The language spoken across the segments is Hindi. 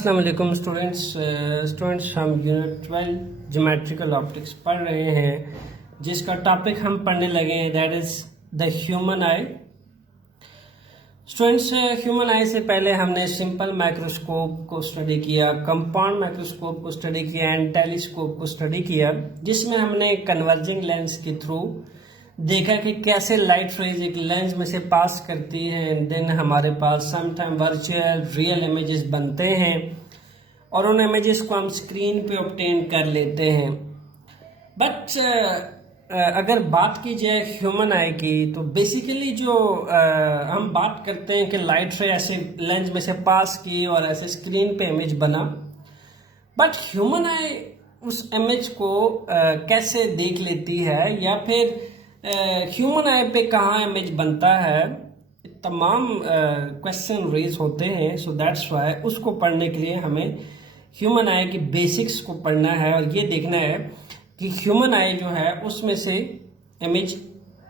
अस्सलाम वालेकुम स्टूडेंट्स हम यूनिट 12 ज्योमेट्रिकल ऑप्टिक्स पढ़ रहे हैं जिसका टॉपिक हम पढ़ने लगे हैं that is the human I. Students human आई से पहले हमने सिंपल माइक्रोस्कोप को स्टडी किया, कंपाउंड माइक्रोस्कोप को स्टडी किया एंड टेलीस्कोप को स्टडी किया, जिसमें हमने कन्वर्जिंग लेंस के थ्रू देखा कि कैसे लाइट रेज एक लेंस में से पास करती है एंड देन हमारे पास समटाइम वर्चुअल रियल इमेजेस बनते हैं और उन इमेजेस को हम स्क्रीन पे ऑब्टेन कर लेते हैं। बट अगर बात की जाए ह्यूमन आई की तो बेसिकली जो हम बात करते हैं कि लाइट रे ऐसे लेंस में से पास की और ऐसे स्क्रीन पे इमेज बना, बट ह्यूमन आई उस इमेज को कैसे देख लेती है या फिर ह्यूमन आई पे कहाँ इमेज बनता है, तमाम क्वेश्चन रेज होते हैं। सो दैट्स वाई उसको पढ़ने के लिए हमें ह्यूमन आई की बेसिक्स को पढ़ना है और ये देखना है कि ह्यूमन आई जो है उसमें से इमेज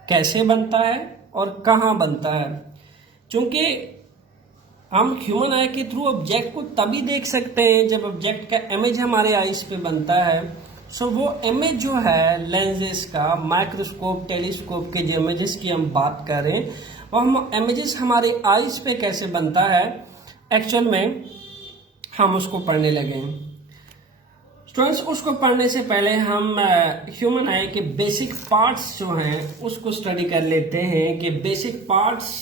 कैसे बनता है और कहाँ बनता है। क्योंकि हम ह्यूमन आई के थ्रू ऑब्जेक्ट को तभी देख सकते हैं जब ऑब्जेक्ट का इमेज हमारे आईज पे बनता है। सो वो इमेज जो है लेंसेज का, माइक्रोस्कोप टेलीस्कोप के जो इमेजेस की हम बात कर रहे हैं वो हम इमेजेस हमारे आईज पे कैसे बनता है एक्चुअल में हम उसको पढ़ने लगे। स्टूडेंट्स उसको पढ़ने से पहले हम ह्यूमन आई के बेसिक पार्ट्स जो हैं उसको स्टडी कर लेते हैं कि बेसिक पार्ट्स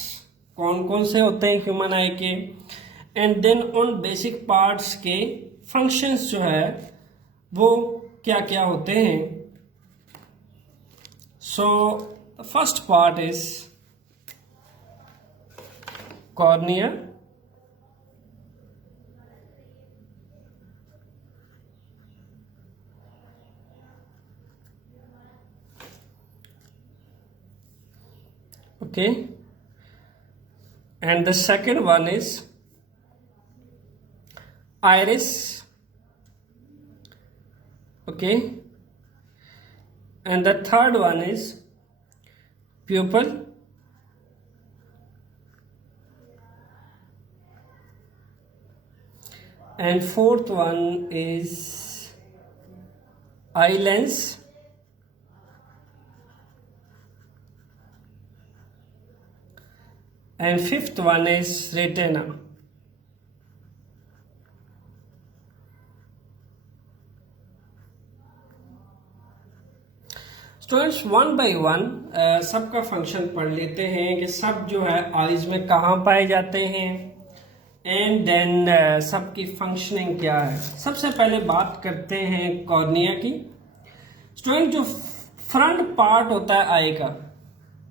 कौन कौन से होते हैं ह्यूमन आई के, एंड देन उन बेसिक पार्ट्स के फंक्शंस जो है वो क्या क्या होते हैं। So first part is cornea, okay, and the second one is iris, okay, and the third one is pupil, and fourth one is eye lens, and fifth one is retina. Students one by one सबका फंक्शन पढ़ लेते हैं कि सब जो है आईज में कहाँ पाए जाते हैं एंड देन सबकी फंक्शनिंग क्या है। सबसे पहले बात करते हैं कॉर्निया की। स्टूडेंट जो फ्रंट पार्ट होता है आई का,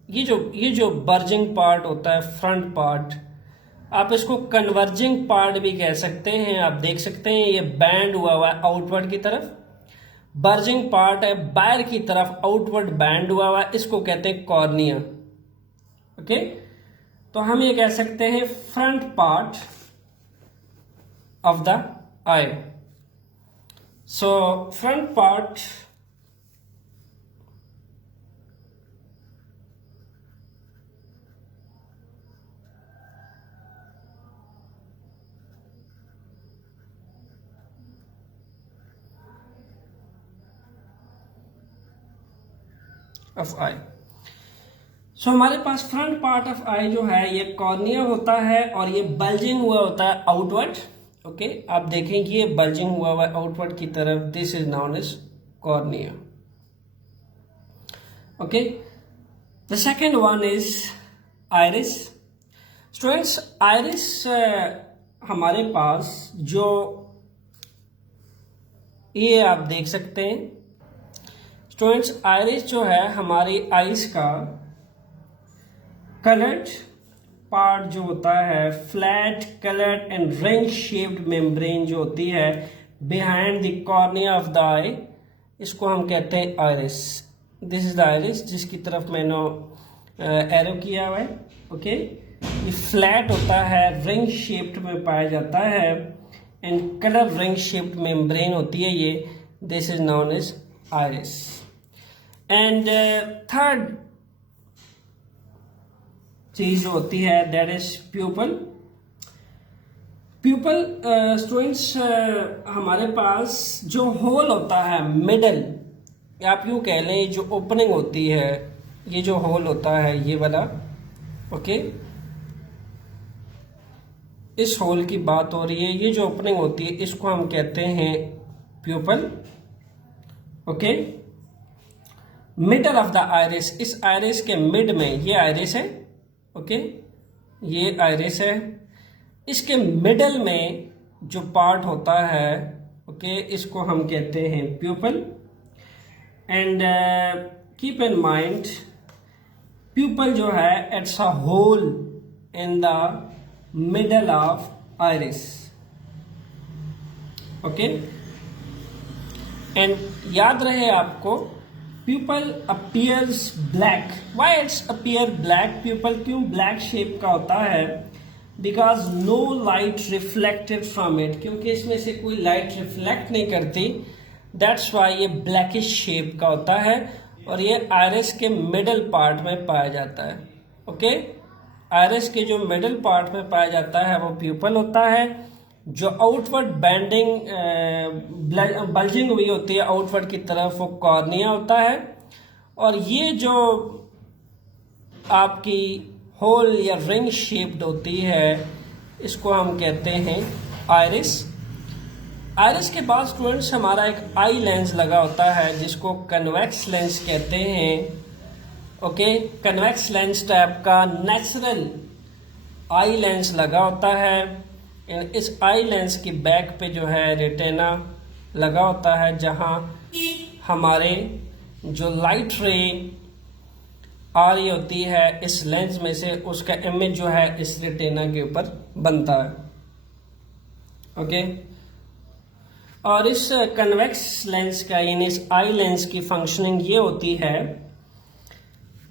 ये जो बर्जिंग पार्ट होता है फ्रंट पार्ट, आप इसको कन्वर्जिंग पार्ट भी कह सकते हैं। आप देख सकते हैं ये बैंड हुआ हुआ है आउटवर्ड की तरफ, बर्जिंग पार्ट है बाहर की तरफ आउटवर्ड बैंड हुआ हुआ है, इसको कहते हैं कॉर्निया। ओके, तो हम ये कह सकते हैं front part of the eye. So front part of eye. So हमारे पास फ्रंट पार्ट ऑफ आई जो है ये कॉर्निया होता है और ये बल्जिंग हुआ होता है आउटवर्ड। ओके, आप देखेंगे ये बल्जिंग हुआ हुआ है आउटवर्ड की तरफ, this is known as cornea. Okay, the second one is iris. Students iris हमारे पास जो ये आप देख सकते हैं स्टूडेंट्स, आइरिस जो है हमारी आइज का कलर्ड पार्ट जो होता है, flat coloured and ring shaped membrane जो होती है behind the cornea of the eye, इसको हम कहते हैं iris. This is the iris जिसकी तरफ मैंने एरो किया हुआ है। ओके, ये फ्लैट होता है, रिंग शेप्ड में पाया जाता है and colour ring shaped membrane होती है ये, this is known as iris. And third चीज जो होती है that is pupil. Pupil students हमारे पास जो होल होता है मिडल, आप यूँ कह लें जो ओपनिंग होती है, ये जो होल होता है ये वाला, ओके, इस होल की बात हो रही है। ये जो ओपनिंग होती है इसको हम कहते हैं pupil, okay. Middle of the iris, इस आइरिस के मिड में ये आइरिस है, ओके, ये आइरिस है। इसके मिडल में जो पार्ट होता है, ओके, इसको हम कहते हैं pupil. And keep in mind, pupil जो है it's a hole in the middle of iris, okay. And याद रहे आपको, pupil appears black. Why it's appear black? Pupil क्यों ब्लैक शेप का होता है? Because no light reflected from it, क्योंकि इसमें से कोई लाइट रिफ्लेक्ट नहीं करती, दैट्स वाई ये ब्लैकिश शेप का होता है। और ये आइरिस के मिडल पार्ट में पाया जाता है, ओके। आइरिस के जो मिडल पार्ट में पाया जाता है वो प्यूपल होता है। जो आउटवर्ड बैंडिंग बल्जिंग हुई होती है आउटवर्ड की तरफ, वो कॉर्निया होता है। और ये जो आपकी होल या रिंग शेप्ड होती है इसको हम कहते हैं आइरिस। आइरिस के बाद स्टूडेंट्स हमारा एक आई लेंस लगा होता है जिसको कन्वेक्स लेंस कहते हैं, ओके। कन्वेक्स लेंस टाइप का नेचुरल आई लेंस लगा होता है। इस आई लेंस की बैक पे जो है रेटिना लगा होता है, जहां हमारे जो लाइट रे आ रही होती है इस लेंस में से, उसका इमेज जो है इस रेटिना के ऊपर बनता है, ओके। और इस कन्वेक्स लेंस का यानी इस आई लेंस की फंक्शनिंग ये होती है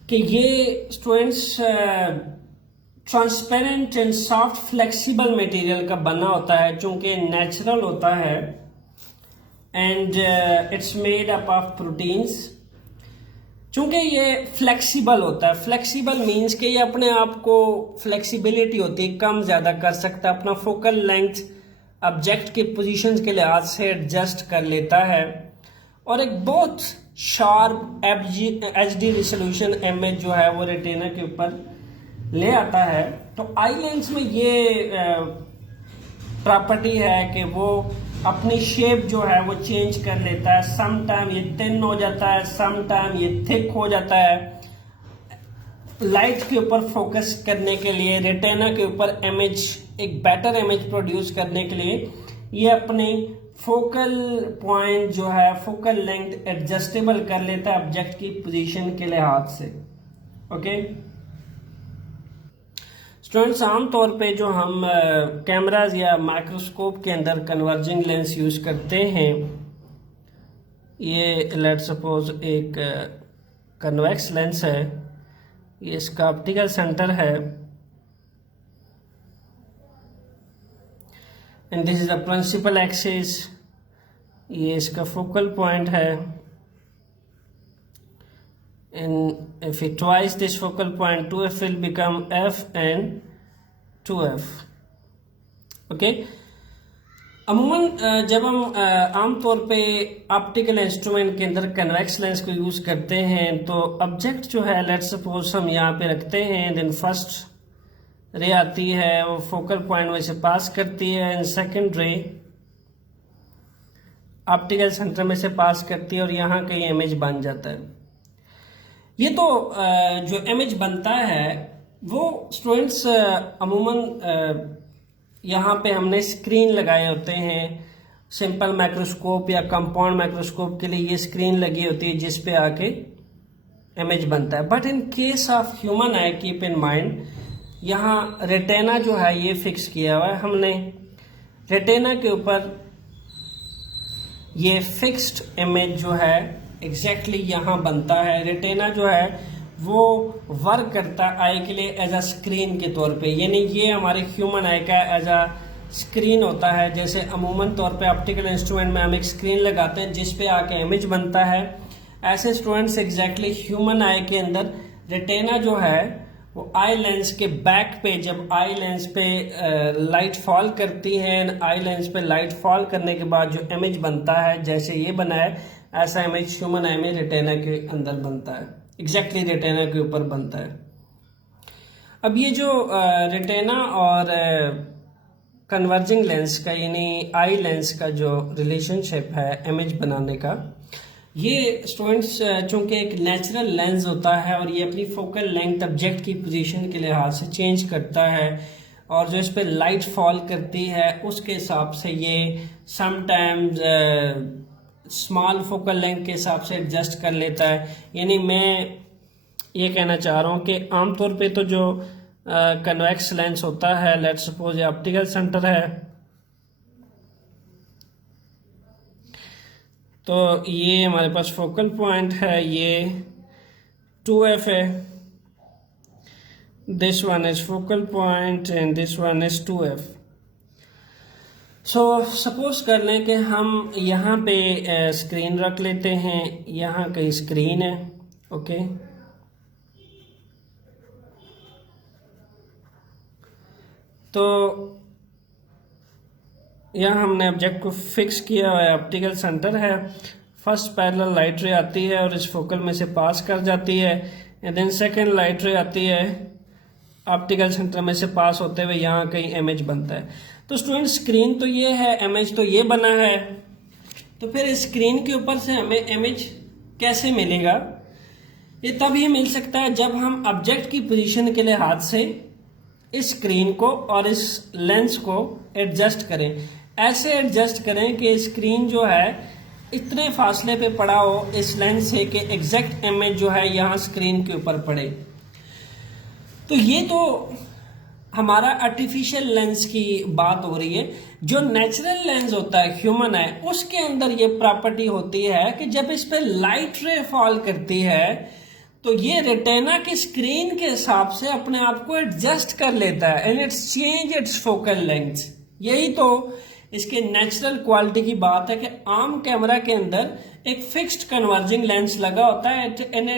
कि ये students transparent and soft flexible material का बना होता है, चूंकि नेचुरल होता है। And it's made up of proteins. चूंकि ये फ्लेक्सिबल होता है, फ्लेक्सिबल मीन्स कि ये अपने आप को फ्लेक्सिबिलिटी होती है, कम ज़्यादा कर सकता है, अपना फोकल लेंथ ऑब्जेक्ट के पोजीशंस के लिहाज से एडजस्ट कर लेता है। और एक बहुत शार्प HD रिजोल्यूशन इमेज जो है वो रेटिना के ऊपर ले आता है। तो आई लेंस में ये प्रॉपर्टी है कि वो अपनी शेप जो है वो चेंज कर लेता है। सम टाइम ये थिन हो जाता है, सम टाइम ये थिक हो जाता है। लाइट के ऊपर फोकस करने के लिए, रेटिना के ऊपर इमेज, एक बेटर इमेज प्रोड्यूस करने के लिए ये अपनी फोकल पॉइंट जो है, फोकल लेंथ एडजस्टेबल कर लेता है ऑब्जेक्ट की पोजीशन के लिहाज से, ओके। स्टूडेंट्स आमतौर पे जो हम कैमराज या माइक्रोस्कोप के अंदर कन्वर्जिंग लेंस यूज करते हैं, ये लेट सपोज एक कन्वेक्स लेंस है, ये इसका ऑप्टिकल सेंटर है, and this is the principal axis, ये इसका फोकल पॉइंट है। And if we twice this focal point, 2f will become f and 2f, okay। अमूमन जब हम आमतौर पे ऑप्टिकल इंस्ट्रूमेंट के अंदर कन्वेक्स लेंस को यूज करते हैं तो ऑब्जेक्ट जो है लेट्स सपोज हम यहाँ पे रखते हैं, देन फर्स्ट रे आती है, वो फोकल पॉइंट में से पास करती है, and second ray optical centre में से पास करती है और यहाँ का ये इमेज बन जाता है। ये तो जो इमेज बनता है वो स्टूडेंट्स अमूमन यहाँ पे हमने स्क्रीन लगाए होते हैं। सिंपल माइक्रोस्कोप या कंपाउंड माइक्रोस्कोप के लिए ये स्क्रीन लगी होती है जिस पे आके इमेज बनता है। But in case of human I, keep in mind, यहाँ रेटिना जो है ये फिक्स किया हुआ है हमने। रेटिना के ऊपर ये फिक्स्ड इमेज जो है एग्जैक्टली यहाँ बनता है। रेटिना जो है वो वर्क करता है आई के लिए एज अ स्क्रीन के तौर पे, यानी ये हमारे ह्यूमन आई का एज अ स्क्रीन होता है। जैसे अमूमन तौर पे ऑप्टिकल इंस्ट्रूमेंट में हम एक स्क्रीन लगाते हैं जिस पे आके इमेज बनता है, ऐसे स्टूडेंट्स एग्जैक्टली ह्यूमन आई के अंदर रेटिना जो है वो आई लेंस के बैक पे, जब आई लेंस पे लाइट फॉल करती है, आई लेंस पे लाइट फॉल करने के बाद जो इमेज बनता है, जैसे ये बना है, ऐसा इमेज ह्यूमन आई में रेटिना के अंदर बनता है, एग्जैक्टली रेटिना के ऊपर बनता है। अब ये जो रेटिना और कन्वर्जिंग लेंस का यानी आई लेंस का जो रिलेशनशिप है इमेज बनाने का, ये स्टूडेंट्स चूंकि एक नेचुरल लेंस होता है और ये अपनी फोकल लेंथ ऑब्जेक्ट की पोजीशन के लिहाज से चेंज करता है, और जो इस पर लाइट फॉल करती है उसके हिसाब से ये समटाइम्स स्मॉल फोकल लेंथ के हिसाब से एडजस्ट कर लेता है। यानी मैं ये कहना चाह रहा हूँ कि आमतौर पे तो जो कन्वेक्स लेंस होता है, लेट्स सपोज ये ऑप्टिकल सेंटर है, तो ये हमारे पास फोकल पॉइंट है, ये 2f है, this one is focal point and this one is 2f। So suppose कर लें कि हम यहाँ पे स्क्रीन रख लेते हैं, यहाँ कहीं स्क्रीन है, ओके। तो यहाँ हमने ऑब्जेक्ट को फिक्स किया हुआ है, ऑप्टिकल सेंटर है, फर्स्ट पैरेलल लाइट रे आती है और इस फोकल में से पास कर जाती है, and then second light ray आती है, ऑप्टिकल सेंटर में से पास होते हुए यहाँ कहीं इमेज बनता है। तो स्टूडेंट स्क्रीन तो ये है, इमेज तो ये बना है, तो फिर स्क्रीन के ऊपर से हमें इमेज कैसे मिलेगा? ये तभी मिल सकता है जब हम ऑब्जेक्ट की पोजीशन के लिहाज से इस स्क्रीन को और इस लेंस को एडजस्ट करें। ऐसे एडजस्ट करें कि स्क्रीन जो है इतने फासले पे पड़ा हो इस लेंस से कि एग्जैक्ट इमेज जो है यहाँ स्क्रीन के ऊपर पड़े। तो ये तो हमारा आर्टिफिशियल लेंस की बात हो रही है। जो नेचुरल लेंस होता है, ह्यूमन है, उसके अंदर ये प्रॉपर्टी होती है कि जब इस पे लाइट रे फॉल करती है तो ये रेटिना की स्क्रीन के हिसाब से अपने आप को एडजस्ट कर लेता है and it's change it's focal length. यही तो इसके नेचुरल क्वालिटी की बात है कि आम कैमरा के अंदर एक फिक्स्ड कन्वर्जिंग लेंस लगा होता है एंड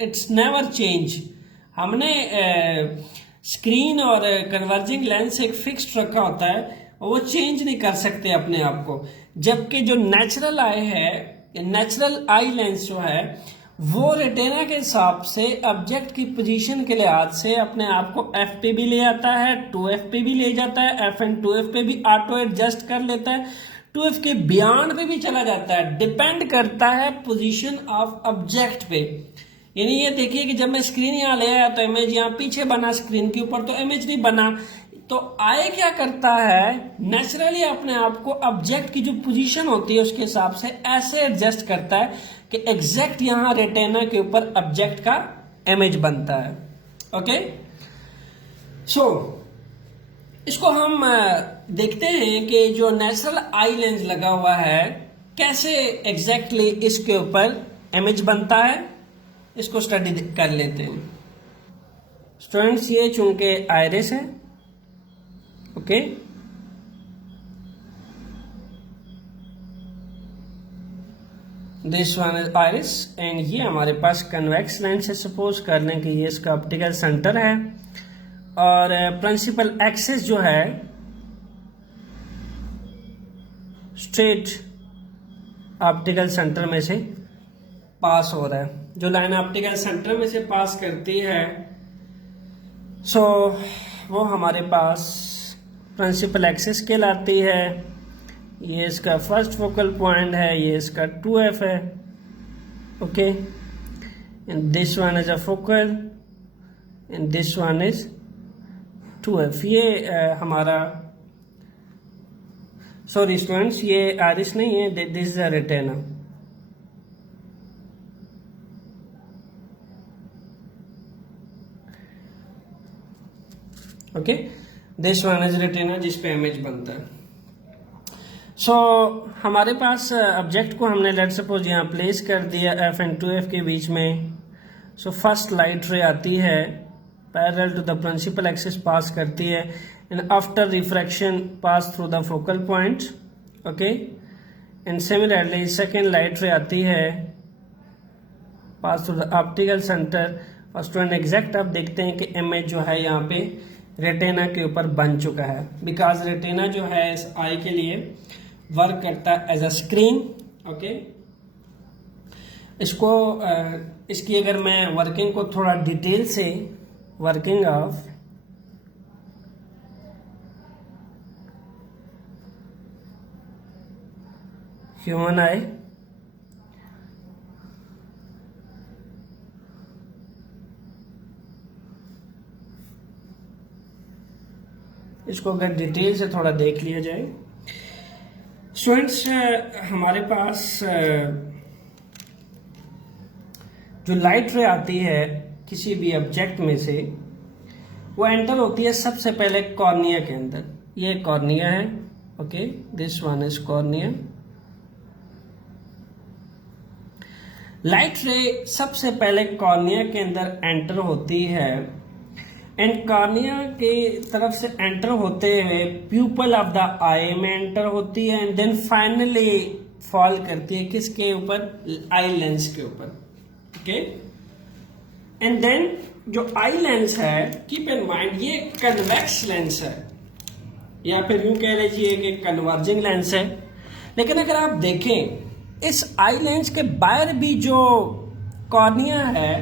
इट्स नेवर चेंज। हमने स्क्रीन और कन्वर्जिंग लेंस एक फिक्स्ड रखा होता है और वो चेंज नहीं कर सकते अपने आप को। जबकि जो नेचुरल आई है, नेचुरल आई लेंस जो है वो रेटिना के हिसाब से ऑब्जेक्ट की पोजीशन के लिहाज से अपने आप को एफ पे भी ले आता है, 2f पे भी ले जाता है, एफ एंड 2f पे भी ऑटो एडजस्ट कर लेता है, 2f के बियॉन्ड पे भी चला जाता है। डिपेंड करता है पोजीशन ऑफ ऑब्जेक्ट पे। यानी ये देखिए कि जब मैं स्क्रीन यहाँ ले आया तो इमेज यहाँ पीछे बना, स्क्रीन के ऊपर तो इमेज नहीं बना। तो आई क्या करता है, नेचुरली अपने आप को ऑब्जेक्ट की जो पोजीशन होती है उसके हिसाब से ऐसे एडजस्ट करता है कि एग्जैक्ट यहाँ रेटिना के ऊपर ऑब्जेक्ट का इमेज बनता है। ओके, सो इसको हम देखते हैं कि जो नेचुरल आई लेंस लगा हुआ है कैसे एग्जैक्टली इसके ऊपर इमेज बनता है, इसको स्टडी कर लेते हैं। स्टूडेंट्स ये चूंकि आइरिस है, okay, this one is iris and ये हमारे पास कन्वेक्स लेंस है। सपोज कर लें कि ये इसका ऑप्टिकल सेंटर है और प्रिंसिपल एक्सिस जो है स्ट्रेट ऑप्टिकल सेंटर में से पास हो रहा है। जो लाइन ऑप्टिकल सेंटर में से पास करती है सो वो हमारे पास प्रिंसिपल एक्सिस कहलाती है। ये इसका फर्स्ट फोकल पॉइंट है, ये इसका 2f है, okay, and this one is a focal and this one is 2f। ये हमारा, सॉरी स्टूडेंट्स, ये आइरिस नहीं है, this is a retina. Okay, this one is retina जिस पे इमेज बनता है। सो हमारे पास ऑब्जेक्ट को हमने लेट सपोज यहाँ प्लेस कर दिया एफ एंड 2f के बीच में। सो फर्स्ट लाइट रे आती है, parallel to the principal axis pass करती है and after refraction pass through the focal point, okay, and similarly second light ray आती है, pass through the optical centre और स्टूडेंट एग्जैक्ट आप देखते हैं कि इमेज जो है यहाँ पे रेटिना के ऊपर बन चुका है, बिकॉज रेटिना जो है इस आई के लिए वर्क करता है एज अ स्क्रीन। ओके, इसकी अगर मैं वर्किंग को थोड़ा डिटेल से, वर्किंग ऑफ ह्यूमन आई, इसको अगर डिटेल से थोड़ा देख लिया जाए स्टूडेंट्स, हमारे पास जो लाइट रे आती है किसी भी ऑब्जेक्ट में से, वो एंटर होती है सबसे पहले कॉर्निया के अंदर। ये कॉर्निया है, okay, this one is cornea. Light रे सबसे पहले कॉर्निया के अंदर एंटर होती है, एंड कॉर्निया के तरफ से एंटर होते हुए प्यूपल ऑफ द आई में एंटर होती है, एंड देन फाइनली फॉल करती है किसके ऊपर? आई लेंस के ऊपर। ओके, एंड देन जो आई लेंस है, कीप इन माइंड, ये कन्वेक्स लेंस है, या फिर यूं कह लीजिए कि कन्वर्जिंग लेंस है। लेकिन अगर आप देखें इस आई लेंस के बाहर भी जो कॉर्निया है,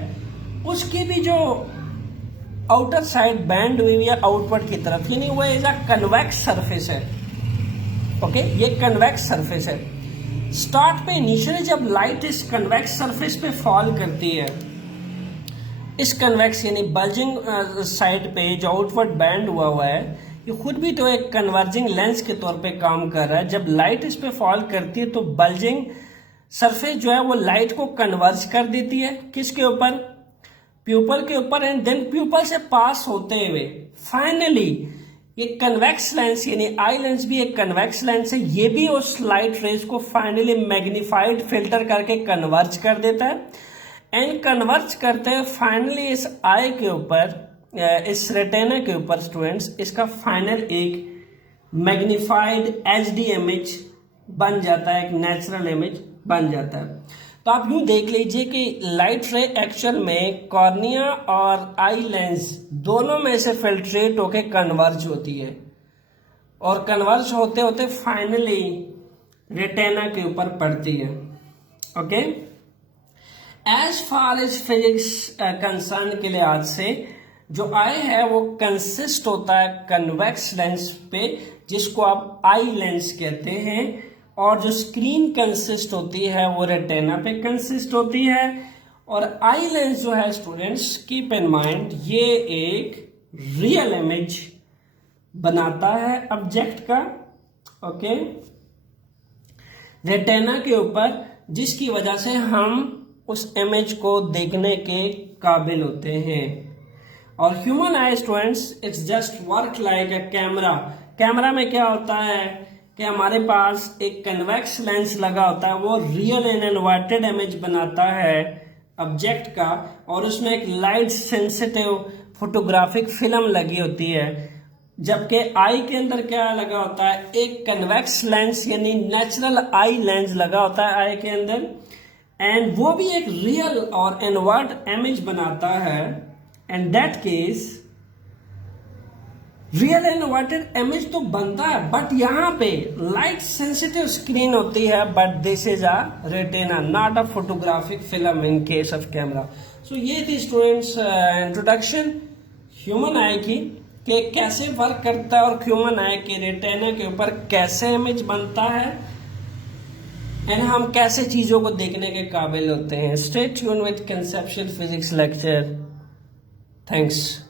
उसकी भी जो आउटर साइड बैंड हुई है आउटवर्ड की तरफ, यानी वो एज अ कन्वेक्स सरफेस है। ओके, ये कन्वेक्स सरफेस है। स्टार्ट पे इनिशियली जब लाइट इस कन्वेक्स सरफेस पे फॉल करती है, इस कन्वेक्स यानी बल्जिंग साइड पे जो आउटवर्ड बैंड हुआ है, ये खुद भी तो एक कन्वर्जिंग लेंस के तौर पे काम कर रहा है। जब लाइट इस पे फॉल करती है तो बल्जिंग सरफेस जो है वो लाइट को कन्वर्ज कर देती है किसके ऊपर? प्यूपल के ऊपर, एंड देन प्यूपल से पास होते हुए फाइनली ये कन्वेक्स लेंस यानी आई लेंस भी एक कन्वेक्स लेंस है, ये भी उस लाइट रेज को फाइनली मैग्नीफाइड फिल्टर करके कन्वर्ज कर देता है, एंड कन्वर्ज करते हैं फाइनली इस आई के ऊपर, इस रेटिना के ऊपर स्टूडेंट्स, इसका फाइनल एक मैग्नीफाइड एचडी इमेज बन जाता है, एक नेचुरल इमेज बन जाता है। तो आप यूं देख लीजिए कि लाइट रे एक्चुअल में कॉर्निया और आई लेंस दोनों में से फिल्ट्रेट होके कन्वर्ज होती है, और कन्वर्ज होते होते फाइनली रेटिना के ऊपर पड़ती है। Okay, as far as physics concern के लिहाज से जो आई है वो कंसिस्ट होता है कन्वेक्स लेंस पे, जिसको आप आई लेंस कहते हैं, और जो स्क्रीन कंसिस्ट होती है वो रेटिना पे कंसिस्ट होती है। और आई लेंस जो है स्टूडेंट्स, कीप इन माइंड, ये एक रियल इमेज बनाता है ऑब्जेक्ट का, ओके, रेटिना के ऊपर, जिसकी वजह से हम उस इमेज को देखने के काबिल होते हैं। और human I students, it's just work like a camera. Camera में क्या होता है कि हमारे पास एक कन्वेक्स लेंस लगा होता है, वो रियल एंड इन्वर्टेड इमेज बनाता है ऑब्जेक्ट का, और उसमें एक लाइट सेंसिटिव फोटोग्राफिक फिल्म लगी होती है। जबकि आई के अंदर क्या लगा होता है? एक कन्वेक्स लेंस यानी नेचुरल आई लेंस लगा होता है आई के अंदर, एंड वो भी एक रियल और इन्वर्ट इमेज बनाता है। And that case real and inverted image तो बनता है, बट यहाँ पे लाइट सेंसिटिव स्क्रीन होती है, but this is a retina, not a photographic film in case of camera. So ये थी स्टूडेंट्स इंट्रोडक्शन ह्यूमन आई की, कि कैसे वर्क करता है और ह्यूमन आई के रेटिना के ऊपर कैसे इमेज बनता है, एंड हम कैसे चीजों को देखने के काबिल होते हैं। Stay tune with conceptual physics lecture. Thanks.